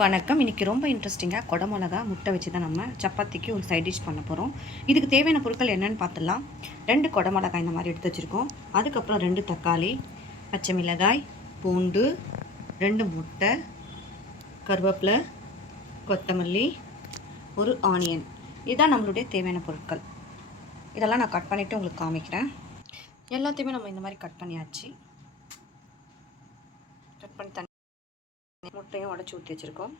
வணக்கம். இன்றைக்கி ரொம்ப இன்ட்ரெஸ்டிங்காக கொடமிளகா முட்டை வச்சு தான் நம்ம சப்பாத்திக்கு ஒரு சைட் டிஷ் பண்ண போகிறோம் இதுக்கு தேவையான பொருட்கள் என்னென்னு பார்த்துடலாம். ரெண்டு குடமிளகாய் இந்த மாதிரி எடுத்து வச்சுருக்கோம். அதுக்கப்புறம் ரெண்டு தக்காளி பச்சை மிளகாய் பூண்டு ரெண்டு முட்டை கருவேப்பிலை கொத்தமல்லி ஒரு ஆனியன் இதுதான் நம்மளுடைய தேவையான பொருட்கள். இதெல்லாம் நான் கட் பண்ணிவிட்டு உங்களுக்கு காமிக்கிறேன். எல்லாத்தையுமே நம்ம இந்த மாதிரி கட் பண்ணியாச்சு. கட் பண்ணி தண்ணி முட்டையும் உடச்சி ஊற்றி வச்சுருக்கோம்.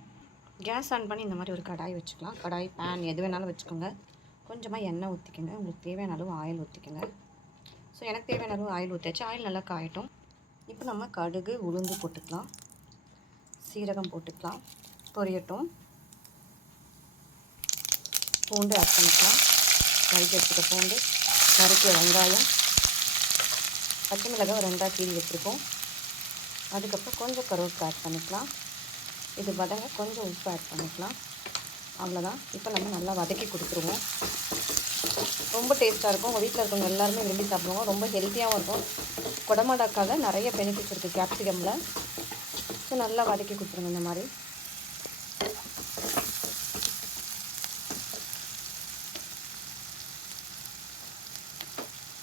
கேஸ் ஆன் பண்ணி இந்த மாதிரி ஒரு கடாய் வச்சுக்கலாம். கடாய் பேன் எது வேணாலும் வச்சுக்கோங்க. கொஞ்சமாக எண்ணெய் ஊற்றிக்கோங்க உங்களுக்கு தேவையான அளவு ஆயில் ஊற்றிக்கோங்க ஸோ எனக்கு தேவையான அளவு ஆயில் ஊற்றியாச்சு ஆயில் நல்லா காயட்டும். இப்போ நம்ம கடுகு உளுந்து போட்டுக்கலாம். சீரகம் போட்டுக்கலாம். பொரியட்டும். பூண்டு ஆட் பண்ணிக்கலாம். நறுக்கி வச்சுருக்க பூண்டு. நறுக்கிய வெங்காயம். பச்சை மிளகாய் ரெண்டாக கீழ் வச்சுருக்கோம் அதுக்கப்புறம் கொஞ்சம் கருவேப்பிலை ஆட் பண்ணிக்கலாம். இது வதங்க கொஞ்சம் உப்பு ஆட் பண்ணிக்கலாம். அவ்வளோதான் இப்போ நம்ம நல்லா வதக்கி கொடுத்துருவோம். ரொம்ப டேஸ்ட்டாக இருக்கும். உங்கள் வீட்டில் இருக்கவங்க எல்லாருமே விரும்பி சாப்பிடுவோம் ரொம்ப ஹெல்த்தியாகவும் இருக்கும். குடமாடாக்காக நிறைய பெனிஃபிட்ஸ் இருக்குது கேப்சிகமில் ஸோ நல்லா வதக்கி கொடுத்துருங்க இந்த மாதிரி.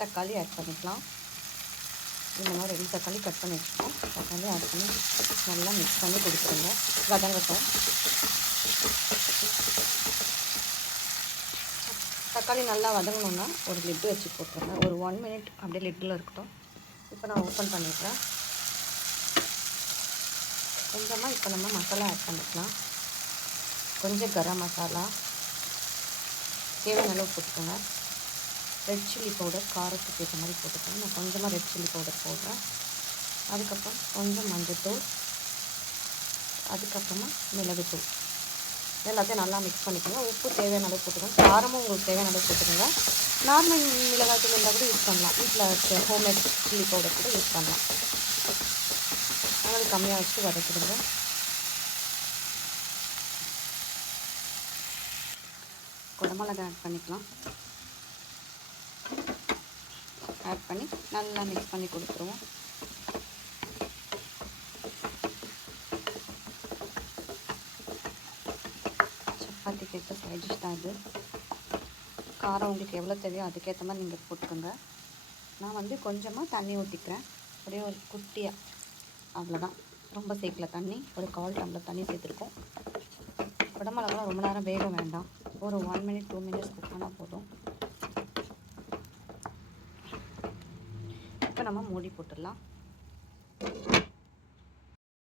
தக்காளி ஆட் பண்ணிக்கலாம். இந்த மாதிரி ரெண்டு தக்காளி கட் பண்ணி வச்சுக்கோம் தக்காளி ஆட் பண்ணி நல்லா மிக்ஸ் பண்ணி கொடுத்துருங்க. வதங்கட்டும் தக்காளி நல்லா வதங்கணும்னா ஒரு லிட்டு வச்சு போட்டுருங்க. ஒரு ஒன் மினிட் அப்படியே லிட்டில் இருக்கட்டும். இப்போ நான் ஓப்பன் பண்ணிக்கிறேன் கொஞ்சமாக இப்போ நம்ம மசாலா ஆட் பண்ணிக்கலாம். கொஞ்சம் கரம் மசாலா. தேவையான அளவு போட்டுக்கோங்க. ரெட் சில்லி பவுடர் காரத்துக்கு ஏற்ற மாதிரி போட்டுக்கலாம் நான் கொஞ்சமாக ரெட் சில்லி பவுடர் போடுறேன். அதுக்கப்புறம் கொஞ்சம் மஞ்சத்தூள். அதுக்கப்புறமா மிளகுத்தூள். எல்லாத்தையும் நல்லா மிக்ஸ் பண்ணிக்கோங்க. உப்பு தேவையான அளவு போட்டுக்கோங்க. காரமும் உங்களுக்கு தேவையான அளவு போட்டுக்கோங்க. நார்மல் மிளகாய்த்தூள் இருந்தால் கூட யூஸ் பண்ணலாம். வீட்டில் ஹோம் ஹோம்மேட் சில்லி பவுடர் கூட யூஸ் பண்ணலாம். அதனால் கம்மியாக வச்சு வதக்கிடுங்க. குடமிளகா ஆட் பண்ணிக்கலாம். ஆட் பண்ணி நல்லா மிக்ஸ் பண்ணி கொடுத்துருவோம். சப்பாத்தி ஏற்ற சைட் டிஷ் தான் இது. காரம் உங்களுக்கு எவ்வளோ தேவையோ அதுக்கேற்ற மாதிரி நீங்கள் போட்டுக்கோங்க. நான் வந்து கொஞ்சமாக தண்ணி ஊற்றிக்கிறேன் ஒரே ஒரு குட்டியாக அவ்வளோதான் ரொம்ப சேர்க்கல தண்ணி. ஒரு கால் டம்ளர் தண்ணி சேர்த்துருக்கோம். உடம்பளவுலாம் ரொம்ப நேரம் வேக வேண்டாம். ஒரு one minute two minutes cook இப்போ நம்ம மூடி போட்டுடலாம்.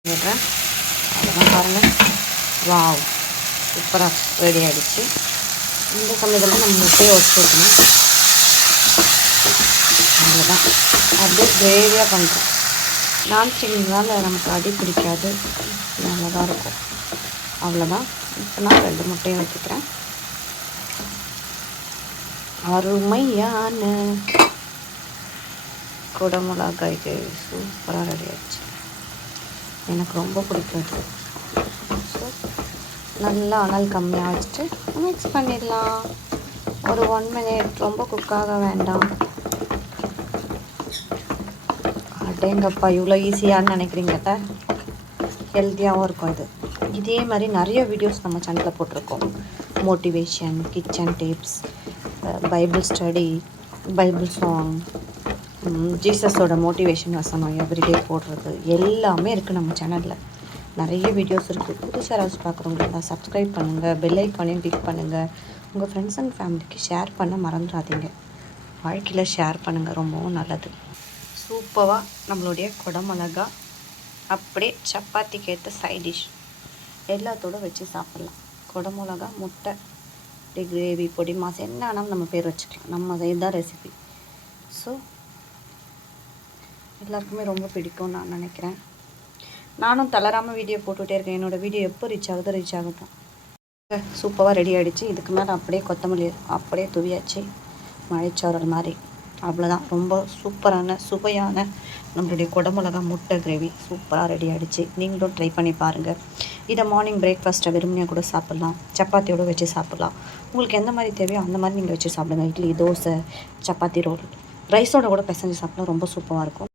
விடுறேன் அவ்வளோதான் பாருங்கள் வாவ் சூப்பராக ரெடி ஆகிடுச்சு இந்த சமயத்தில் நம்ம முட்டையை வச்சு வைக்கணும். அவ்வளோதான் அப்படியே கிரேவியாக பண்ணுறோம் நான்ஸ்டிக்னால நமக்கு அடி பிடிக்காது. நல்லதாக இருக்கும். அவ்வளோதான் இப்போ நான் ரெண்டு முட்டையும் வச்சுக்கிறேன். அருமையான குடமிளகாய் கிரேவி சூப்பராக ரெடி ஆச்சு எனக்கு ரொம்ப பிடிக்கும் இது. ஸோ நல்லா அனல் கம்மியாக வச்சுட்டு மிக்ஸ் பண்ணிடலாம். ஒரு ஒன் மினிட் ரொம்ப குக்காக வேண்டாம். அடேங்கப்பா இவ்வளோ ஈஸியான்னு நினைக்கிறீங்க ஹெல்த்தியாகவும் இருக்கும் இது. இதே மாதிரி நிறைய வீடியோஸ் நம்ம சேனலில் போட்டிருக்கோம். Motivation kitchen tips Bible study Bible song ஜீசஸோட motivation வசனம் எவ்ரிடே போடுறது எல்லாமே இருக்குது நம்ம சேனலில் நிறைய வீடியோஸ் இருக்குது புதுசாக யாராவது பார்க்குறவங்களா சப்ஸ்கிரைப் பண்ணுங்கள் பெல் ஐக்கானையும் கிளிக் பண்ணுங்கள் உங்கள் ஃப்ரெண்ட்ஸ் அண்ட் ஃபேமிலிக்கு ஷேர் பண்ண மறந்துடாதீங்க வாழ்க்கையில் ஷேர் பண்ணுங்கள் ரொம்பவும் நல்லது. சூப்பராக நம்மளுடைய குடமிளகா அப்படியே சப்பாத்திக்கு ஏற்ற சைட் டிஷ் எல்லாத்தோட வச்சு சாப்பிட்லாம். குடமிளகா முட்டை கிரேவி பொடி மாசம் என்ன ஆனாலும் நம்ம பேர் வச்சுக்கலாம். நம்ம இதுதான் ரெசிபி ஸோ எல்லாருக்குமே ரொம்ப பிடிக்கும்னு நான் நினைக்கிறேன். நானும் தளராமல் வீடியோ போட்டுகிட்டே இருக்கேன். என்னோடய வீடியோ எப்போ ரீச் ஆகுதோ ரீச் ஆகட்டும் சூப்பராக ரெடி ஆகிடுச்சு இதுக்கு மேலே அப்படியே கொத்தமல்லி அப்படியே துவியாச்சு. மழைச்சாரல் மாதிரி. அவ்வளோதான் ரொம்ப சூப்பரான சுவையான நம்மளுடைய குடமிளகா முட்டை கிரேவி சூப்பராக ரெடி ஆகிடுச்சு நீங்களும் ட்ரை பண்ணி பாருங்கள் இதை மார்னிங் பிரேக்ஃபாஸ்ட்டை விரும்பினா கூட சாப்பிட்லாம். சப்பாத்தியோடு வச்சு சாப்பிட்லாம். உங்களுக்கு எந்த மாதிரி தேவையோ அந்த மாதிரி நீங்கள் வச்சு சாப்பிடுங்க. இட்லி தோசை சப்பாத்தி ரோல். ரைஸோட கூட பிசைஞ்சு சாப்பிட்டா ரொம்ப சூப்பராக இருக்கும்.